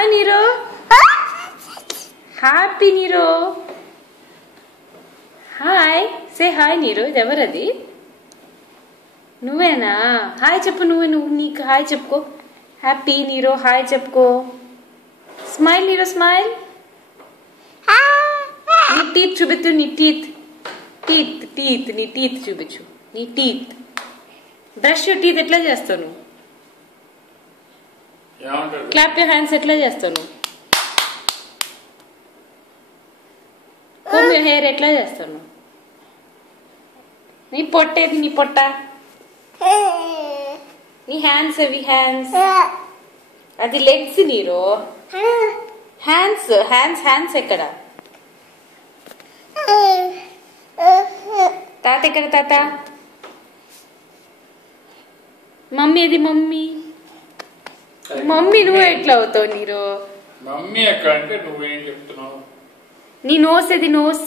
Hi Nero, happy Nero. Hi, say hi Nero. ఇది ఎవరది? నువ్వేనా? హాయ్ చెప్పు. నువ్వు నీకు హాయ్ చెప్పుకో. హ్యాపీ నీరో హాయ్ చెప్పుకో. Smile Nero, smile. నీ టీత్ చూపించు. నీ టీత్ నీ టీత్ చూపించు. నీ టీత్. బ్రష్ యూర్ టీత్ ఎట్లా చేస్తావు నువ్వు? క్లాప్ యూర్ హ్యాండ్స్ ఎట్లా చేస్తావు నువ్వు? కోమ్ యూర్ హెయిర్ ఎట్లా చేస్తావు నువ్వు? నీ పొట్టేది, నీ పొట్ట. నీ హ్యాండ్స్ అవి హ్యాండ్స్. అది legs Nero. Hands hands hands ఎక్కడ? తాత ఎక్కడ? తాత. మమ్మీ అది మమ్మీ. మమ్మీ నువ్వు ఎట్లా అవుతావు నీరో? మమ్మీ ఎక్కడ అంటే నువ్వేం చెప్తున్నావు? నీ నోస్ అది నోస్.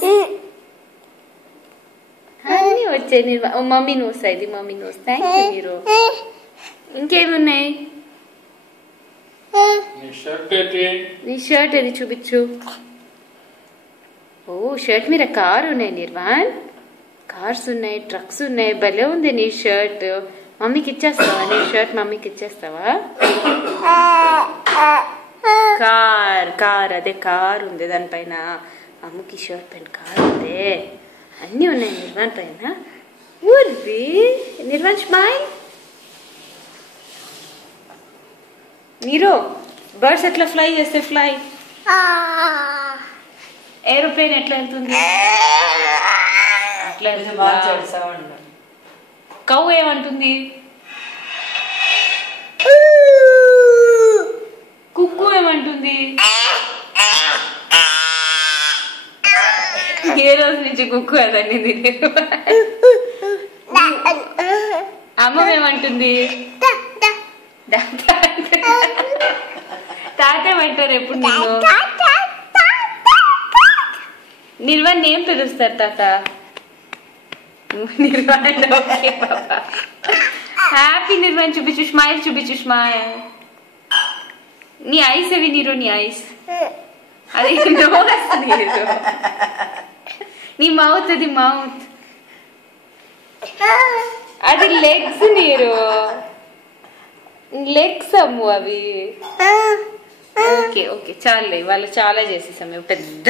అన్నీ వచ్చాయి నీరు. మమ్మీ నోస్ అది mummy nose. Thank you Nero. ఇంకేమి ఉన్నాయి? నీ షర్ట్ అది చూపించు. ఓ షర్ట్ మీద కారు ఉన్నాయి నిర్వాణ్. కార్స్ ఉన్నాయి, ట్రక్స్ ఉన్నాయి. భలే ఉంది నీ షర్ట్. మమ్మీకి ఇచ్చేస్తావా నీ షర్ట్? మమ్మీకి ఇచ్చేస్తావా? కార్ అదే కార్ ఉంది దానిపైన. అమ్మకి షర్ట్ పైన కార్ ఉంది. అన్నీ ఉన్నాయి నిర్వాణ్ పైన. ఊర్ది నిర్వాణ్ స్మైల్. నీరో బర్డ్స్ ఎట్లా ఫ్లై చేస్తే ఫ్లై. ఏరోప్లేన్ ఎట్లా వెళ్తుంది? అట్లా. కౌ ఏమంటుంది? కుక్కు ఏమంటుంది? ఏ రోజు నుంచి కుక్కు అదండి. అమ్మ ఏమంటుంది? తాత ఏమంటారు ఎప్పుడు నిన్ను? నిర్వాణ్ ఏం పిలుస్తారు తాత? నిర్వాణ్. ఓకే బాబా. హ్యాపీ నిర్వాణ్ చూపించు. స్మైల్ చూపించు. స్మైల్. నీ ఐస్ అవి నీరో. నీ ఐస్ అది నోస్ నీరో. నీ మౌత్ అది మౌత్. అది లెగ్స్ నీరో. లెగ్స్ అమ్ము అవి. ఓకే ఓకే చాలే. వాళ్ళు చాలా చేసేసాం పెద్ద.